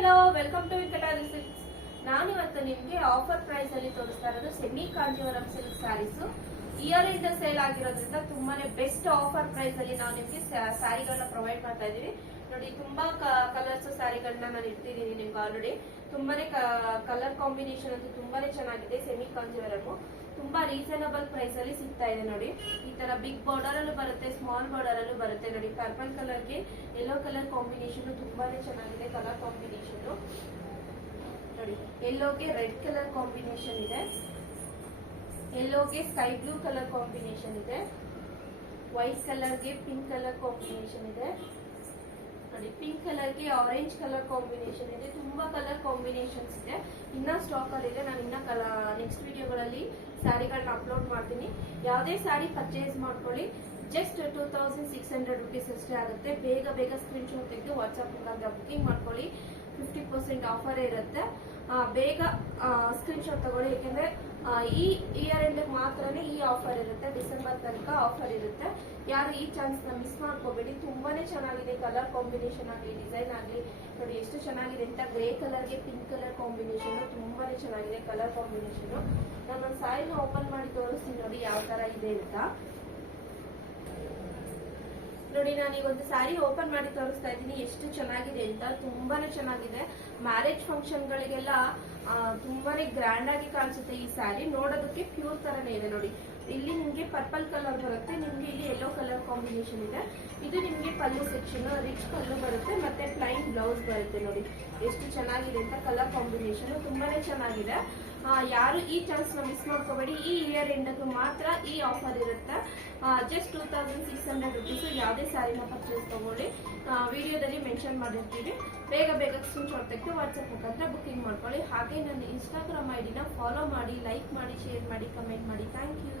Hello welcome to Vikatadi silks. ನಾನು ಇವತ್ತು ನಿಮಗೆ ಆಫರ್ ಪ್ರೈಸ್ ಅಲ್ಲಿ ತೋರಿಸ್ತಾ ಇರೋದು semi Kanjeevaram silk sarees. Year ಇಂದ ಸೇಲ್ ಆಗಿರೋದ್ರಿಂದ ತುಂಬಾನೇ ಬೆಸ್ಟ್ ಆಫರ್ ಪ್ರೈಸ್ ಅಲ್ಲಿ ನಾವು ನಿಮ್ಗೆ ಸ್ಯಾರಿಗಳನ್ನ ಪ್ರೊವೈಡ್ ಮಾಡ್ತಾ ಇದೀವಿ. ನೋಡಿ, ತುಂಬಾ ಕಲರ್ಸ್ ಸ್ಯಾರಿಗಳನ್ನ ನಾನು ಇಟ್ಟಿದ್ದೀನಿ ನಿಮ್ಗೆ ಆಲ್ರೆಡಿ. ತುಂಬಾನೇ ಕಲರ್ ಕಾಂಬಿನೇಷನ್ ಅಂತೂ ತುಂಬಾನೇ ಚೆನ್ನಾಗಿದೆ. ಸೆಮಿ ಕಾಂಜೀವರಂ ತುಂಬಾ ರೀಸನಬಲ್ ಪ್ರೈಸ್ ಅಲ್ಲಿ ಸಿಗ್ತಾ ಇದೆ. ನೋಡಿ, ಈ ತರ ಬಿಗ್ ಬಾರ್ಡರ್ ಅಲ್ಲೂ ಬರುತ್ತೆ, ಸ್ಮಾಲ್ ಬಾರ್ಡರ್ ಅಲ್ಲೂ ಬರುತ್ತೆ. ನೋಡಿ, ಪರ್ಪಲ್ ಕಲರ್ ಗೆ ಯೆಲ್ಲೋ ಕಲರ್ ಕಾಂಬಿನೇಷನ್ ತುಂಬಾನೇ ಚೆನ್ನಾಗಿದೆ. ಕಲರ್ ಕಾಂಬಿನೇಷನ್ ನೋಡಿ, ಯೆಲ್ಲೋಗೆ ರೆಡ್ ಕಲರ್ ಕಾಂಬಿನೇಷನ್ ಇದೆ, ಯೆಲ್ಲೋಗೆ ಸ್ಕೈ ಬ್ಲೂ ಕಲರ್ ಕಾಂಬಿನೇಷನ್ ಇದೆ, ವೈಟ್ ಕಲರ್ಗೆ ಪಿಂಕ್ ಕಲರ್ ಕಾಂಬಿನೇಷನ್ ಇದೆ. ನೋಡಿ, ಪಿಂಕ್ ಕಲರ್ಗೆ ಆರೆಂಜ್ ಕಲರ್ ಕಾಂಬಿನೇಷನ್ ಇದೆ. ತುಂಬಾ ಕಲರ್ ಕಾಂಬಿನೇಷನ್ಸ್ ಇದೆ. ಇನ್ನ ಸ್ಟಾಕ್ ಅಲ್ಲಿ ಇದೆ. ನಾನು ಇನ್ನ ನೆಕ್ಸ್ಟ್ ವಿಡಿಯೋಗಳಲ್ಲಿ ಸ್ಯಾರಿಗಳನ್ನ ಅಪ್ಲೋಡ್ ಮಾಡ್ತೀನಿ. ಯಾವುದೇ ಸ್ಯಾರಿ ಪರ್ಚೇಸ್ ಮಾಡ್ಕೊಳ್ಳಿ, ಜಸ್ಟ್ 2600 ರುಪೀಸ್ ಅಷ್ಟೇ ಆಗುತ್ತೆ. ಬೇಗ ಬೇಗ ಸ್ಕ್ರೀನ್ ಶಾಟ್ ತೆಗೆದು ವಾಟ್ಸ್ಆಪ್ ಮುಖಾಂತರ ಬುಕಿಂಗ್ ಮಾಡ್ಕೊಳ್ಳಿ. 50% ಆಫರ್ ಇರುತ್ತೆ. ಬೇಗ ಸ್ಕ್ರೀನ್ ಶಾಟ್ ತಗೊಳ್ಳಿ, ಯಾಕೆಂದ್ರೆ ಈ ಇಯರ್ ಎಂಡ್ ಮಾತ್ರನೇ ಈ ಆಫರ್ ಇರುತ್ತೆ. ಡಿಸೆಂಬರ್ ತನಕ ಆಫರ್ ಇರುತ್ತೆ. ಯಾರು ಈ ಚಾನ್ಸ್ ನ ಮಿಸ್ ಮಾಡ್ಕೋಬೇಡಿ. ತುಂಬಾನೇ ಚೆನ್ನಾಗಿದೆ. ಕಲರ್ ಕಾಂಬಿನೇಷನ್ ಆಗಲಿ, ಡಿಸೈನ್ ಆಗಲಿ ನೋಡಿ ಎಷ್ಟು ಚೆನ್ನಾಗಿದೆ ಅಂತ. ಗ್ರೇ ಕಲರ್ಗೆ ಪಿಂಕ್ ಕಲರ್ ಕಾಂಬಿನೇಷನ್ ತುಂಬಾನೇ ಚೆನ್ನಾಗಿದೆ. ಕಲರ್ ಕಾಂಬಿನೇಷನ್ ನಾನು ಒಂದು ಸ್ಯಾರಿನ ಓಪನ್ ಮಾಡಿ ತೋರಿಸ್ತೀನಿ ನೋಡಿ ಯಾವ ತರ ಇದೆ ಅಂತ. ನೋಡಿ, ನಾನು ಈ ಒಂದು ಸ್ಯಾರಿ ಓಪನ್ ಮಾಡಿ ತೋರಿಸ್ತಾ ಇದ್ದೀನಿ ಎಷ್ಟು ಚೆನ್ನಾಗಿದೆ ಅಂತ. ತುಂಬಾನೇ ಚೆನ್ನಾಗಿದೆ. ಮ್ಯಾರೇಜ್ ಫಂಕ್ಷನ್ ಗಳಿಗೆಲ್ಲ ತುಂಬಾನೇ ಗ್ರ್ಯಾಂಡ್ ಆಗಿ ಕಾಣಿಸುತ್ತೆ. ಈ ಸ್ಯಾರಿ ನೋಡೋದಕ್ಕೆ ಪ್ಯೂರ್ ತರನೇ ಇದೆ. ನೋಡಿ, ಇಲ್ಲಿ ನಿಮ್ಗೆ ಪರ್ಪಲ್ ಕಲರ್ ಬರುತ್ತೆ, ನಿಮ್ಗೆ ಇಲ್ಲಿ ಯೆಲ್ಲೋ ಕಲರ್ ಕಾಂಬಿನೇಷನ್ ಇದೆ. ಇದು ನಿಮ್ಗೆ ಪಲ್ಲು ಸೆಕ್ಷನ್, ರಿಚ್ ಪಲ್ಲು ಬರುತ್ತೆ, ಮತ್ತೆ ಪ್ಲೈನ್ ಬ್ಲೌಸ್ ಬರುತ್ತೆ. ನೋಡಿ ಎಷ್ಟು ಚೆನ್ನಾಗಿದೆ ಅಂತ. ಕಲರ್ ಕಾಂಬಿನೇಷನ್ ತುಂಬಾನೇ ಚೆನ್ನಾಗಿದೆ. ಯಾರು ಈ ಚಾನ್ಸ್ ನ ಮಿಸ್ ಮಾಡ್ಕೋಬೇಡಿ. ಈ ಇಯರ್ ಎಂಡ್ ಮಾತ್ರ ಈ ಆಫರ್ ಇರುತ್ತೆ. Just 2600 rupees. ಯಾವುದೇ ಸ್ಯಾರಿನ ಪರ್ಚೇಸ್ ತಗೊಳ್ಳಿ, ವಿಡಿಯೋದಲ್ಲಿ ಮೆನ್ಷನ್ ಮಾಡಿರ್ತೀವಿ. ಬೇಗ ಬೇಗ ಸ್ಕ್ರೀನ್ ಶಾಟ್ ತೆಗೆದು ವಾಟ್ಸ್ಆಪ್ ಮುಖಾಂತರ ಬುಕಿಂಗ್ ಮಾಡ್ಕೊಳ್ಳಿ. ಹಾಗೆ ನನ್ನ ಇನ್ಸ್ಟಾಗ್ರಾಮ್ ಐಡಿನ ಫಾಲೋ ಮಾಡಿ, ಲೈಕ್ ಮಾಡಿ, ಶೇರ್ ಮಾಡಿ, ಕಮೆಂಟ್ ಮಾಡಿ. Thank you.